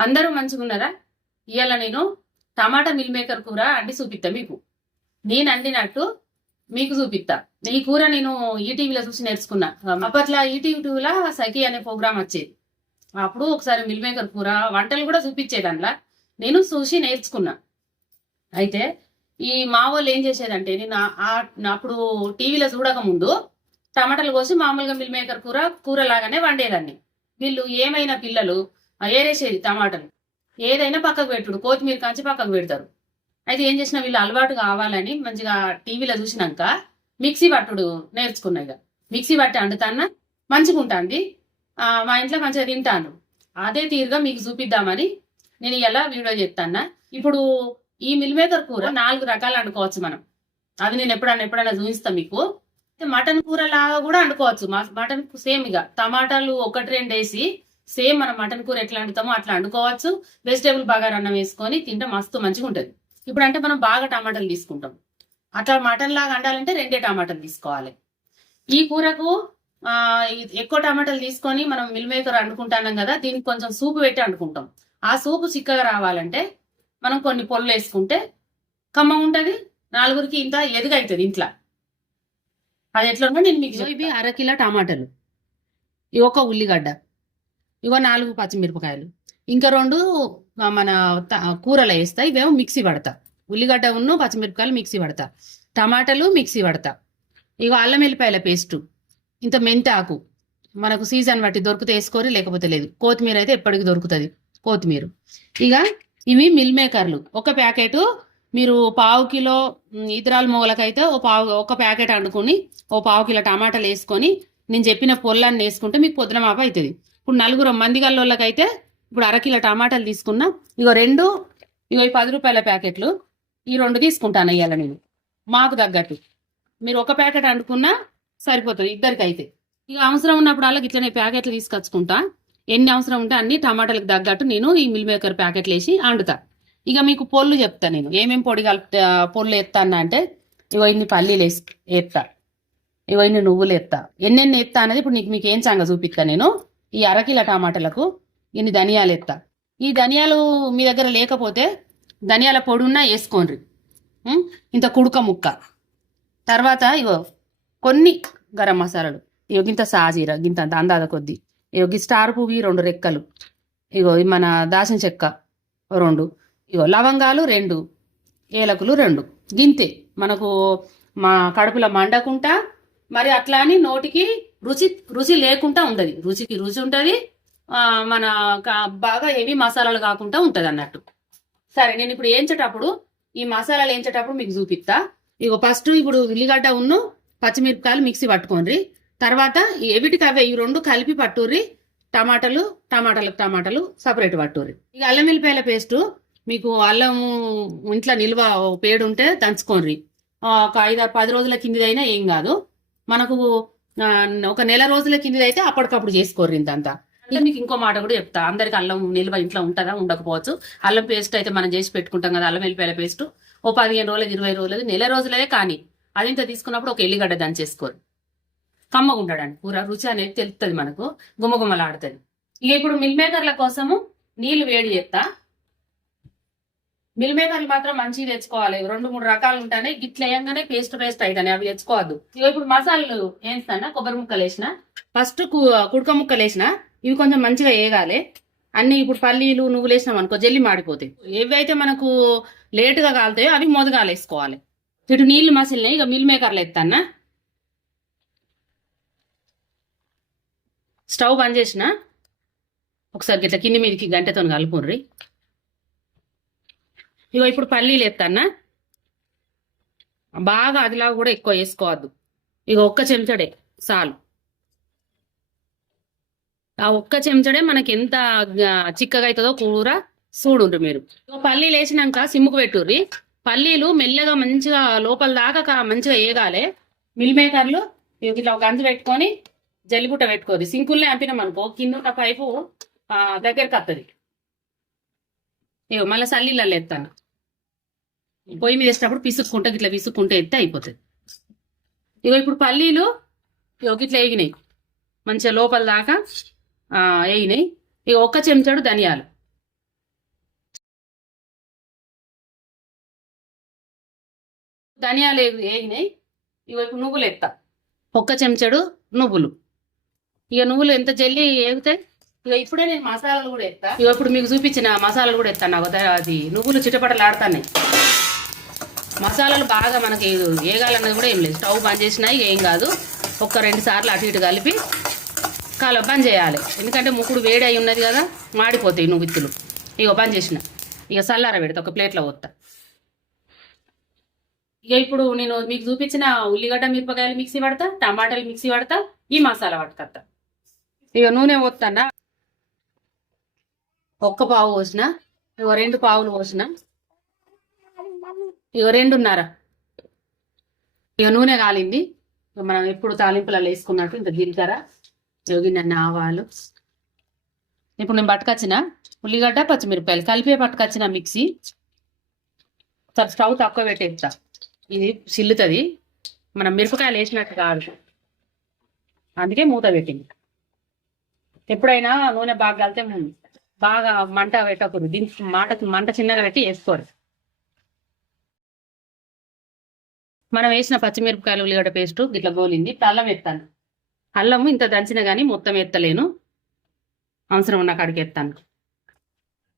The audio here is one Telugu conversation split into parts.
అందరూ మంచిగున్నారా? ఇవాళ నేను టమాటా మిల్ మేకర్ కూర అండి చూపిస్తా మీకు. నేను అండినట్టు మీకు చూపిస్తా. ఈ కూర నేను ఈటీవీలో చూసి నేర్చుకున్నా. అప్పట్లో ఈటీవీలో సఖి అనే ప్రోగ్రామ్ వచ్చేది. అప్పుడు ఒకసారి మిల్ మేకర్ కూర వంటలు కూడా చూపించేది. అందులో నేను చూసి నేర్చుకున్నా. అయితే ఈ మా వాళ్ళు ఏం చేసేదంటే, నేను అప్పుడు టీవీలో చూడక ముందు టమాటాలు కోసి మామూలుగా మిల్ మేకర్ కూర లాగానే వండేదాన్ని. వీళ్ళు ఏమైనా పిల్లలు ఏరేసేది టమాటాలు ఏదైనా పక్కకు పెట్టుడు, కొత్తిమీర కాంచి పక్కకు పెడతారు. అయితే ఏం చేసిన వీళ్ళు అలవాటు కావాలని మంచిగా టీవీలో చూసినాక మిక్సీ పట్టుడు నేర్చుకున్నా. ఇక మిక్సీ పట్టి వండుతాన్నా మంచిగా ఉంటుంది. మా ఇంట్లో మంచిగా తింటాను. అదే తీరుగా మీకు చూపిద్దామని నేను ఇలా వీడియో చెప్తాన్నా. ఇప్పుడు ఈ మిల్ మేకర్ కూర 4 రకాలు వండుకోవచ్చు మనం. అది నేను ఎప్పుడైనా చూపిస్తాను మీకు. మటన్ కూర లాగా కూడా వండుకోవచ్చు. మటన్ సేమ్ ఇక టమాటాలు 1-2 వేసి సేమ్ మనం మటన్ కూర ఎట్లా వండుతామో అట్లా వండుకోవచ్చు. వెజిటేబుల్ బగారా అన్నం వేసుకొని తింటే మస్తు మంచిగా ఉంటుంది. ఇప్పుడు అంటే మనం బాగా టమాటాలు తీసుకుంటాం. అట్లా మటన్ లాగా వండాలంటే 2 టమాటాలు తీసుకోవాలి. ఈ కూరకు ఎక్కువ టమాటాలు తీసుకొని మనం మిల్ మేకర్ వండుకుంటాం కదా, దీనికి కొంచెం సూపు పెట్టి వండుకుంటాం. ఆ సూపు చిక్కగా రావాలంటే మనం కొన్ని పొల్లు వేసుకుంటే కమ్మగా ఉంటుంది. 4గురికి ఇంత ఎదుగు అవుతుంది ఇంట్లో. అది ఎట్లా ఉన్నా నేను మీకు ఇవి 1/2 కిలో టమాటాలు, ఇవి 1 ఉల్లిగడ్డ, ఇవో 4 పచ్చిమిరపకాయలు, ఇంకా 2 మన కూరలో వేస్తా. ఇవేమో మిక్సీ పడతా. ఉల్లిగడ్డ ఉన్న పచ్చిమిరపకాయలు మిక్సీ పడతా, టమాటాలు మిక్సీ పడతా. ఇగో అల్లం వెల్లిపాయల పేస్టు, ఇంత మెంతాకు మనకు సీజన్ బట్టి దొరికితే వేసుకోరి, లేకపోతే లేదు. కొత్తిమీర అయితే ఎప్పటికి దొరుకుతుంది కొత్తిమీర. ఇక ఇవి మిల్ మేకర్లు. 1 ప్యాకెట్ మీరు 1/2 కిలో ఇతరాల మొగలకైతే 1 ప్యాకెట్ వండుకొని 1/2 కిలో టమాటాలు వేసుకొని నేను చెప్పిన పొల్లాన్ని వేసుకుంటే మీకు పొద్దున మాప అవుతుంది. ఇప్పుడు 4 మంది గల్లోళ్ళకైతే ఇప్పుడు 1/2 కిలో టమాటాలు తీసుకున్నా. ఇగో 2 ఇగో 10 రూపాయల ప్యాకెట్లు, ఈ 2 తీసుకుంటాను ఇవాళ నేను మాకు తగ్గట్టు. మీరు 1 ప్యాకెట్ వండుకున్నా సరిపోతుంది ఇద్దరికైతే. ఇక అవసరం ఉన్నప్పుడు వాళ్ళకి ఇట్లనే ప్యాకెట్లు తీసుకొచ్చుకుంటా. ఎన్ని అవసరం ఉంటే అన్ని టమాటాలకు తగ్గట్టు నేను ఈ మిల్ మేకర్ ప్యాకెట్లు వేసి వండుతా. ఇక మీకు పొల్లు చెప్తా. నేను ఏమేమి పొడి పొల్లు ఎత్తాను అంటే, ఇగో ఇన్ని పల్లీలు ఎత్తా, ఇగో ఇన్ని నువ్వులు ఎత్తా. ఎన్నెన్ని ఎత్తా అనేది ఇప్పుడు మీకు ఏం సంగ చూపిస్తా. నేను ఈ 1/2 కిలో టమాటాలకు ఇన్ని ధనియాలు ఎత్తా. ఈ ధనియాలు మీ దగ్గర లేకపోతే ధనియాల పొడి ఉన్నా వేసుకోండి. ఇంత కుడుక ముక్క. తర్వాత ఇగో కొన్ని గరం మసాలాలు, ఇగో గింత సాజీర, గింత అందాద కొద్ది, ఇగో ఈ స్టార్ పువ్వు 2 రెక్కలు, ఇగో మన దాసిన చెక్క 2, ఇగో లవంగాలు 2, ఏలకులు 2. గింతే మనకు మా కడుపులో మండకుంటా మరి అట్లా అని నోటికి రుచి లేకుండా ఉండదు. రుచికి రుచి ఉంటుంది. మన బాగా హెవీ మసాలాలు కాకుండా ఉంటుంది అన్నట్టు. సరే, నేను ఇప్పుడు వేయించేటప్పుడు ఈ మసాలాలు వేయించేటప్పుడు మీకు చూపిస్తా. ఇగో ఫస్ట్ ఇప్పుడు ఉల్లిగడ్డ ఉన్ను పచ్చిమిరపకాయలు మిక్సీ పట్టుకోండి. తర్వాత ఎవిటికి అవే ఈ 2 కలిపి పట్టుర్రి. టమాటాలు సపరేట్ పట్టుర్రి. ఇక అల్లం వెల్లిపాయల పేస్టు మీకు అల్లం ఇంట్లో నిల్వ పేడు ఉంటే దంచుకోండి. ఒక 5-10 రోజుల కిందిదైనా ఏం కాదు. మనకు 1 నెల రోజుల కిందిదైతే అప్పటికప్పుడు చేసుకోర్రి ఇంతంతా. అంటే మీకు ఇంకో మాట కూడా చెప్తా. అందరికి అల్లం నిల్వ ఇంట్లో ఉంటుందా ఉండకపోవచ్చు. అల్లం పేస్ట్ అయితే మనం చేసి పెట్టుకుంటాం కదా, అల్లం వెల్లిపాయల పేస్ట్ 15 రోజులు 20 రోజులు నెల రోజులే కానీ అది ఇంత తీసుకున్నప్పుడు 1 ఎల్లిగడ్డ దంచేసుకోరు. కమ్మగా ఉండడానికి కూర రుచి అనేది తెలుస్తుంది, మనకు గుమ్మగుమ్మలాడుతుంది. ఇక ఇప్పుడు మిల్ మేకర్ల కోసము నీళ్లు వేడి చేస్తా. మిల్ మేకర్లు మాత్రం మంచిగా తెచ్చుకోవాలి. 2-3 రకాలు ఉంటాయి. గిట్ల వేయంగానే పేస్ట్ అవుతాయి, అవి తెచ్చుకోవద్దు. ఇక ఇప్పుడు మసాలాలు వేస్తానా. కొబ్బరి ముక్కలు వేసిన, ఫస్ట్ కుడక ముక్కలు వేసిన, ఇవి కొంచెం మంచిగా వేగాలి అన్ని. ఇప్పుడు పల్లీలు నువ్వులు వేసినాం అనుకో జల్లి మాడిపోతాయి. ఏవైతే మనకు లేటుగా కాలుతాయో అవి మొదగాలు వేసుకోవాలి. ఇటు నీళ్లు మసిలినాయి. ఇక మిల్ మేకర్లు ఎత్తానా. స్టవ్ బంద్ చేసిన, ఒకసారి ఇట్లా కింది మీదకి గంటతో కలుపుర్రి. ఇగో ఇప్పుడు పల్లీలు ఎత్తానా. బాగా అదిలా కూడా ఎక్కువ వేసుకోవద్దు. ఇక 1 చెంచడే చాలు. ఆ 1 చెంచడే మనకి ఎంత చిక్కగా అవుతుందో కూర చూడుండ్రు మీరు. పల్లీలు వేసినాక సిమ్ముకు పెట్టుర్రి. పల్లీలు మెల్లగా మంచిగా లోపల దాకా మంచిగా వేగాలి. మిల్ మేకర్లు ఇట్లా ఒక గంజు పెట్టుకొని జల్లిబుట్ట పెట్టుకోరు. సింకుల్నే అంపినాం అనుకో కింద ఉన్న పైపు దగ్గరికి వస్తుంది. ఇగో మళ్ళీ సల్లీలలో ఎత్తాను. పొయ్యి మీద వేసినప్పుడు ఇట్లా విసుక్కుంటే ఎత్తే అయిపోతుంది. ఇగో ఇప్పుడు పల్లీలు ఇట్లా వేగినాయి, మంచిగా లోపల దాకా వేగినాయి. ఇక 1 చెంచాడు ధనియాలు, ధనియాలు వేగినాయి. ఇక ఇప్పుడు నువ్వులు ఎత్తా, ఒక్క చెంచాడు నువ్వులు. ఇక నువ్వులు ఎంత జల్లి వేగుతాయి. ఇక ఇప్పుడే నేను మసాలాలు కూడా ఎత్తా. ఇక ఇప్పుడు మీకు చూపించిన మసాలాలు కూడా ఎత్తాను. అది నువ్వులు చిటపటలు ఆడుతున్నాయి. మసాలాలు బాగా మనకి వేగాలన్నది కూడా ఏం లేదు. స్టవ్ బంద్ చేసినా ఇక ఏం కాదు. ఒక్క 2 సార్లు అటు ఇటు కలిపి బంద్ చేయాలి. ఎందుకంటే ముక్కుడు వేడి అయి ఉన్నది కదా, మాడిపోతాయి నువ్వుత్తులు. ఇక బంద్ చేసిన ఇక చల్లార పెడతా, ఒక ప్లేట్లో పోతా. ఇక ఇప్పుడు నేను మీకు చూపించిన ఉల్లిగడ్డ మిరపకాయలు మిక్సీ పడతా, టమాటాలు మిక్సీ పడతా, ఈ మసాలా పట్టుకొస్తా. ఇక నూనె పోతానా, ఒక్క పావు పోసిన, ఇక 2 పావులు పోసిన, ఇక 2.5. ఇక నూనె కాలింది. ఇక మనం ఎప్పుడు తాలింపులలో వేసుకున్నట్టు ఇంత జీలకర్ర, యోగిన ఆవాలు. ఇప్పుడు నేను పట్టుకొచ్చిన ఉల్లిగడ్డ పచ్చిమిరపకాయలు కలిపి పట్టుకొచ్చిన మిక్సీ. సరే స్టవ్ తక్కువ పెట్టేస్తా, ఇది సిల్లుతుంది. మనం మిరపకాయలు వేసినట్టు కాదు, అందుకే మూత పెట్టింది. ఎప్పుడైనా నూనె బాగా కలితే బాగా మంట పెట్టకూడదు, దీనికి మంట చిన్నగా పెట్టి వేసుకోరు. మనం వేసిన పచ్చిమిరపకాయలు ఉల్లిగడ్డ పేస్ట్ ఇట్లా గోలింది. అల్లం ఎత్తాను. అల్లము ఇంత దంచిన కానీ మొత్తం ఎత్తలేను, అవసరం ఉన్న కాడికి ఎత్తాను.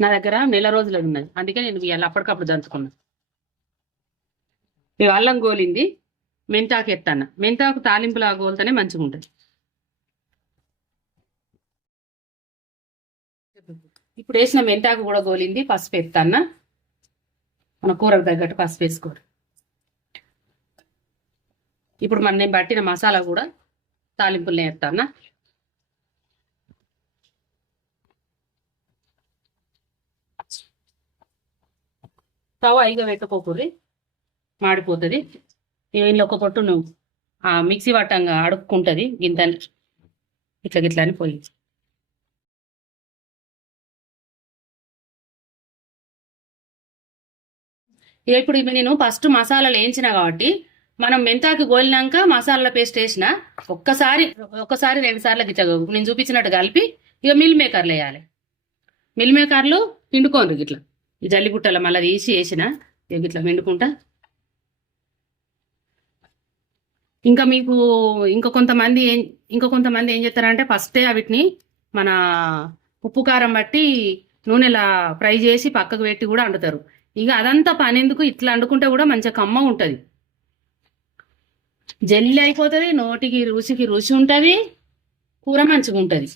నా దగ్గర నెల రోజులు ఉన్నది, అందుకే నేను ఇవాళ అప్పటికప్పుడు దంచుకున్నాను. ఇవి అల్లం గోలింది. మెంతాకు ఎత్తాను. మెంతాకు తాలింపులా గోలితేనే మంచిగా ఉంటుంది. ఇప్పుడు వేసిన మెంతాకు కూడా గోలింది. పసుపు ఎత్తాను. మన కూరకు తగ్గట్టు పసుపు వేసుకోరు. ఇప్పుడు నేను పట్టిన మసాలా కూడా తాలింపులనే వేస్తాను. స్టవ్ ఐగా పెట్టకోకూరి, మాడిపోతుంది. ఇంట్లో ఒక పొట్టు నువ్వు ఆ మిక్సీ పట్టంగా అడుక్కుంటుంది. గింతని ఇట్లా గిట్లా అని పోయి ఇప్పుడు నేను ఫస్ట్ మసాలాలు వేయించిన కాబట్టి మనం మెంతాకి గోలినాక మసాలా పేస్ట్ వేసిన ఒక్కసారి 2 సార్లు గిట్లా నేను చూపించినట్టు కలిపి ఇక మిల్ మేకర్లు వేయాలి. మిల్ మేకర్లు పిండుకోండి గిట్లా, ఈ జల్లిబుట్టలో మళ్ళీ తీసి వేసిన ఇట్లా పిండుకుంటా. ఇంకా మీకు ఇంకా కొంతమంది ఏం చేస్తారంటే ఫస్టే వీటిని మన ఉప్పు కారం బట్టి నూనెలా ఫ్రై చేసి పక్కకు పెట్టి కూడా వండుతారు. ఇక అదంతా పని ఎందుకు, ఇట్లా వండుకుంటే కూడా మంచిగా కమ్మ ఉంటుంది, జల్లి అయిపోతుంది, నోటికి రుచికి రుచి ఉంటుంది, కూర మంచిగా ఉంటుంది.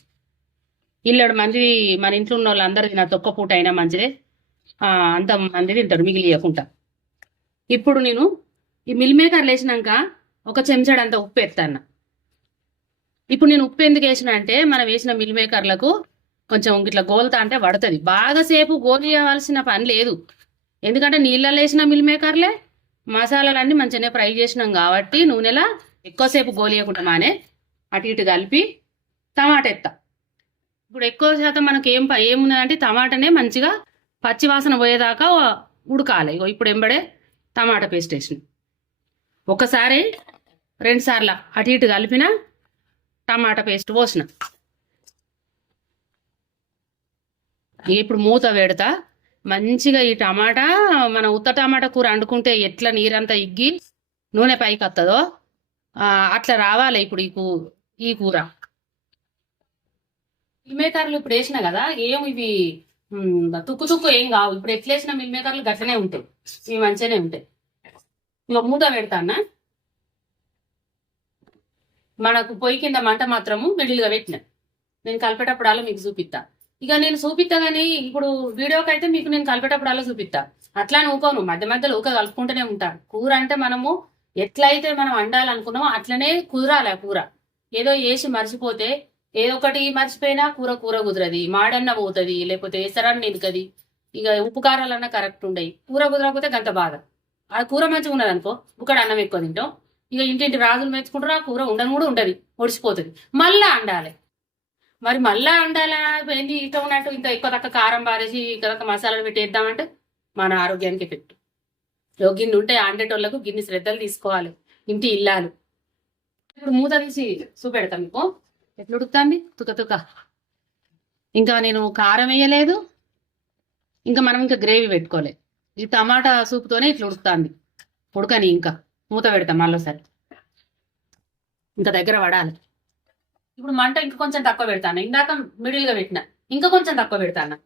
ఇల్లడు మంది మన ఇంట్లో ఉన్న వాళ్ళందరూ తిన తొక్క పూట అయినా మంచిదే, అంత మంది తింటారు మిగిలియకుండా. ఇప్పుడు నేను ఈ మిల్ మేకర్లు వేసినాక ఒక చెంచాడంత ఉప్పు ఎత్తాను. ఇప్పుడు నేను ఉప్పు ఎందుకు వేసిన అంటే మనం వేసిన మిల్ మేకర్లకు కొంచెం ఇట్లా గోలుతా అంటే పడుతుంది. బాగాసేపు గోలియవలసిన పని లేదు, ఎందుకంటే నీళ్ళల్లో వేసిన మిల్ మేకర్లే మసాలాలన్నీ మంచిగానే ఫ్రై చేసినాం కాబట్టి నూనెలా ఎక్కువసేపు గోలియకుండా మానే అటు ఇటు కలిపి టమాటా ఎత్తా. ఇప్పుడు ఎక్కువ శాతం మనకు ఏమున్నదంటే టమాటానే మంచిగా పచ్చి వాసన పోయేదాకా ఉడకాలి. ఇప్పుడు ఎంబడే టమాటా పేస్ట్ వేసిన, ఒకసారి 2 సార్లు అటు ఇటు కలిపిన టమాటా పేస్ట్ పోసిన. ఇప్పుడు మూత పెడతా. మంచిగా ఈ టమాటా మన ఉత్త టమాటా కూర వండుకుంటే ఎట్లా నీరంతా ఇగ్గి నూనె పైకి వస్తుందో అట్లా రావాలి ఇప్పుడు ఈ కూర. మిల్ మేకర్లు ఇప్పుడు వేసిన కదా, ఇవి తుక్కు ఏం కావు. ఇప్పుడు ఎట్లా వేసిన మిల్ మేకర్లు గట్లనే ఉంటాయి, ఇవి మంచిగానే ఉంటాయి. ఇక మూత పెడతానా. మనకు పొయ్యి కింద మంట మాత్రము మిడిల్గా పెట్టిన. నేను కలిపేటప్పుడు అలా మీకు చూపిస్తా. ఇక నేను చూపిస్తా కానీ ఇప్పుడు వీడియోకి అయితే మీకు నేను కలిపేటప్పుడు అలా చూపిస్తా. అట్లా ఊకోను, మధ్య మధ్యలో కలుపుకుంటూనే ఉంటాను. కూర అంటే మనము ఎట్లయితే మనం వండాలనుకున్నామో అట్లనే కుదరాలి. ఆ కూర ఏదో వేసి మర్చిపోతే, ఏదో ఒకటి మర్చిపోయినా కూర కుదరది, మాడన్న పోతుంది, లేకపోతే ఎసరన్న ఎదుకది. ఇక ఉప్పు కారాలన్నా కరెక్ట్ ఉండయి. కూర కుదరకపోతే గంత బాధ. ఆ కూర మంచిగా ఉన్నది అనుకో, ఇక్కడ అన్నం ఎక్కువ తింటాం. ఇక ఇంటింటి రాజులు మెచ్చుకుంటారు, ఆ కూర ఉండను కూడా ఉండదు, ఒడిచిపోతుంది. మళ్ళా వండాలి. మరి మళ్ళా వండాలా ఏంది ఇట్లా ఉన్నట్టు ఇంత ఎక్కువ తక్కువ కారం పారేసి ఇంకా మసాలాలు పెట్టి వేద్దామంటే మన ఆరోగ్యానికి ఎఫెక్ట్. గిన్నె ఉంటే ఆండేటోళ్లకు గిన్నె శ్రద్ధలు తీసుకోవాలి ఇంటి ఇల్లాలు. ఇప్పుడు మూత తీసి చూపెడతాం మీకు ఎట్లా ఉడుకుతుంది తుక. ఇంకా నేను కారం వేయలేదు, ఇంకా మనం ఇంకా గ్రేవీ పెట్టుకోలేదు. ఈ టమాటా సూపుతోనే ఇట్లా ఉడుకుతుంది. ఉడకని ఇంకా మూత పెడతాం మళ్ళీసారి ఇంకా దగ్గర పడాలి. ఇప్పుడు మంట ఇంకా కొంచెం తక్కువ పెడతాను. ఇందాక మిడిల్గా పెట్టిన, ఇంకా కొంచెం తక్కువ పెడతాను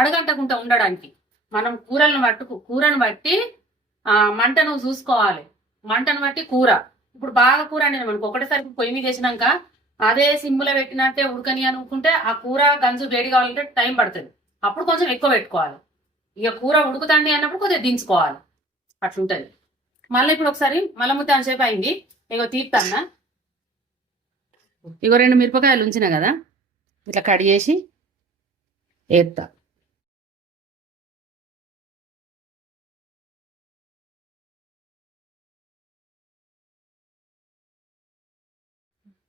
అడగంటకుంటా ఉండడానికి. మనం కూరను బట్టి మంటను చూసుకోవాలి. మంటను బట్టి కూర ఇప్పుడు బాగా కూర అండి మనకు ఒకటేసారి పొయ్యి మీద వేసినాక అదే సిమ్లో పెట్టినట్టే ఉడకని అనుకుంటే ఆ కూర గంజు వేడి కావాలంటే టైం పడుతుంది. అప్పుడు కొంచెం ఎక్కువ పెట్టుకోవాలి. ఇక కూర ఉడుకుతండి అన్నప్పుడు కొద్దిగా దించుకోవాలి. అట్లుంటది. మళ్ళీ ఇప్పుడు ఒకసారి మళ్ళీ ముద్ద అంతసేపు అయింది. ఇగో తీస్తాన్నా. ఇగో 2 మిరపకాయలు ఉంచిన కదా ఇట్లా కట్ చేసి వేస్తా.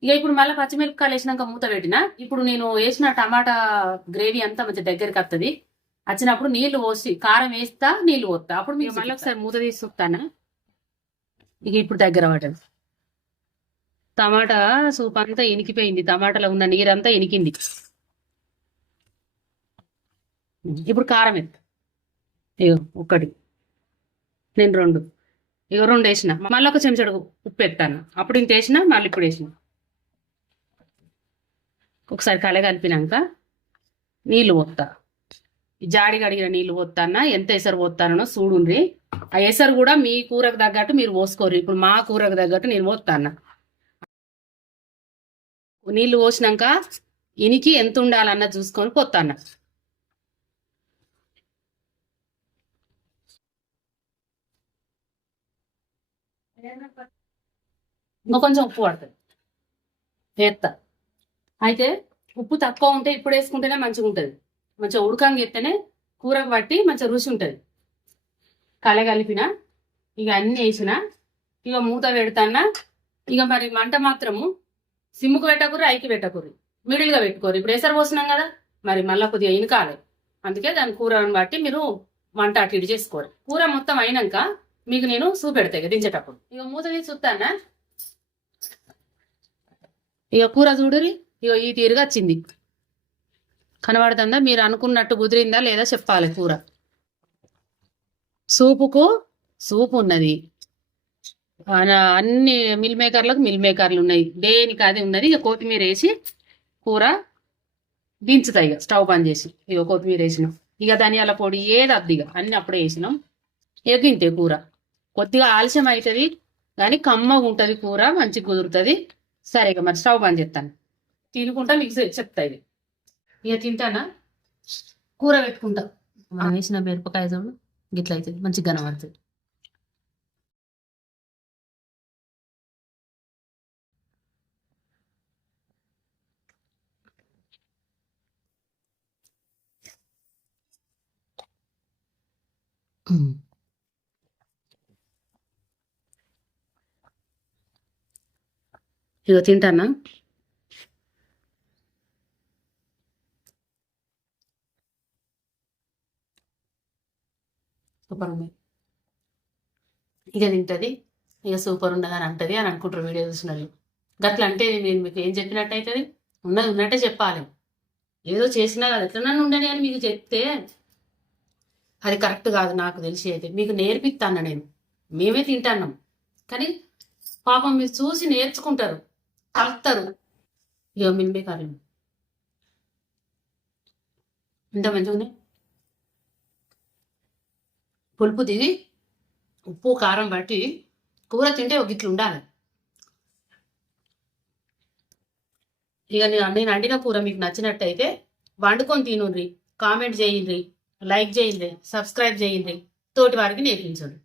ఇక ఇప్పుడు మళ్ళీ పచ్చిమిరపకాయలు వేసినాక మూత పెట్టిన. ఇప్పుడు నేను వేసిన టమాటా గ్రేవీ అంతా మంచి దగ్గరికి వస్తుంది. వచ్చినప్పుడు నీళ్లు పోసి కారం వేస్తా, నీళ్లు పోస్తా. అప్పుడు మీకు మళ్ళీ ఒకసారి మూత తీసి చూస్తానా. ఇక ఇప్పుడు దగ్గర పడ్డది. టమాటా సూప్ అంతా ఇనికిపోయింది. టమాటాలో ఉన్న నీరంతా ఇనికింది. ఇప్పుడు కారం ఎత్తా. ఇగో 1, నేను 2, ఇగో 2 వేసిన. మళ్ళీ ఒక చెంచాడు ఉప్పు ఎత్తాను. అప్పుడు ఇంత వేసిన, మళ్ళీ ఇప్పుడు వేసిన. ఒకసారి కలిపినాక నీళ్లు పోస్తా. జాడి కడిగిన నీళ్లు పోస్తానా. ఎంత ఎసరు పోస్తానో చూడుండ్రి. ఆ ఎసరు కూడా మీ కూరకు తగ్గట్టు మీరు పోసుకోరు. ఇప్పుడు మా కూరకు తగ్గట్టు నేను పోస్తాను. నీళ్లు పోసినాక ఇనికి ఎంత ఉండాలన్న చూసుకొని పోతాను. ఇంకా కొంచెం ఉప్పు పడుతుంది వేస్తా. అయితే ఉప్పు తక్కువ ఉంటే ఇప్పుడు వేసుకుంటేనే మంచిగా ఉంటుంది. మంచిగా ఉడకంగా ఎత్తేనే కూరకు బట్టి మంచిగా రుచి ఉంటుంది. కలిపిన ఇక అన్నీ వేసిన. ఇక మూత పెడతాన్నా. ఇక మరి మంట మాత్రము సిమ్ముకు పెట్టకూరి, ఐకి పెట్టకూరి, మిడిల్గా పెట్టుకోరు. ఇప్పుడు ఎసరు పోసినాం కదా, మరి మళ్ళీ కొద్దిగా ఇనకాలి. అందుకే దాని కూరని బట్టి మీరు మంట అటు ఇటు చేసుకోరు. కూర మొత్తం అయినాక మీకు నేను చూపెడతాయి దించేటప్పుడు. ఇక మూత తీసి చూస్తానా. ఇక కూర చూడురి. ఇక ఈ తీరుగా వచ్చింది. కనబడుతుందా? మీరు అనుకున్నట్టు కుదిరిందా లేదా చెప్పాలి. కూర సూపు ఉన్నది. అన్ని మిల్ మేకర్లు ఉన్నాయి. దేనికి అది ఉన్నది. ఇక కొత్తిమీర వేసి కూర దించుతాయి. ఇక స్టవ్ బంద్ చేసి ఇక కొత్తిమీర వేసినాం. ఇక ధనియాల పొడి ఏది అద్దిగా అన్ని అప్పుడే వేసినాం. ఇక గింతే కూర. కొద్దిగా ఆలస్యం అవుతుంది కానీ కమ్మగా ఉంటుంది కూర, మంచిగా కుదురుతుంది. సరే ఇక మరి స్టవ్ బంద్ చేస్తాను. తినుకుంటా మీకు చెప్తా. ఇది ఇక తింటానా. కూర పెట్టుకుంటా. మనం వేసిన మిరపకాయ చూడు గిట్ల అవుతుంది, మంచిగా కనబడుతుంది. ఇక తింటానా. సూపర్ ఉంది. ఇక తింటుంది. ఇక సూపర్ ఉండదని అంటది అని అనుకుంటారు వీడియో చూసినారు. గట్ల అంటే నేను మీకు ఏం చెప్పినట్టు అవుతుంది. ఉన్నది ఉన్నట్టే చెప్పాలి. ఏదో చేసినా కదా ఎట్లనన్నా ఉండని అని మీకు చెప్తే అది కరెక్ట్ కాదు. నాకు తెలిసి అయితే మీకు నేర్పిస్తాను నేను. మేమే తింటాన్నాం కానీ పాపం మీరు చూసి నేర్చుకుంటారు, కలుపుతారు. ఇక మిల్మే కాదు ఇంత మంచిగా పులుపు దిగి ఉప్పు కారం బట్టి కూర తింటే ఒక గిట్లు ఉండాలి. ఇక నేను వండిన కూర మీకు నచ్చినట్టయితే వండుకొని తినుండ్రి, కామెంట్ చేయండి, లైక్ చేయండి, సబ్స్క్రైబ్ చేయండి, తోటి వారికి నేర్పించండి.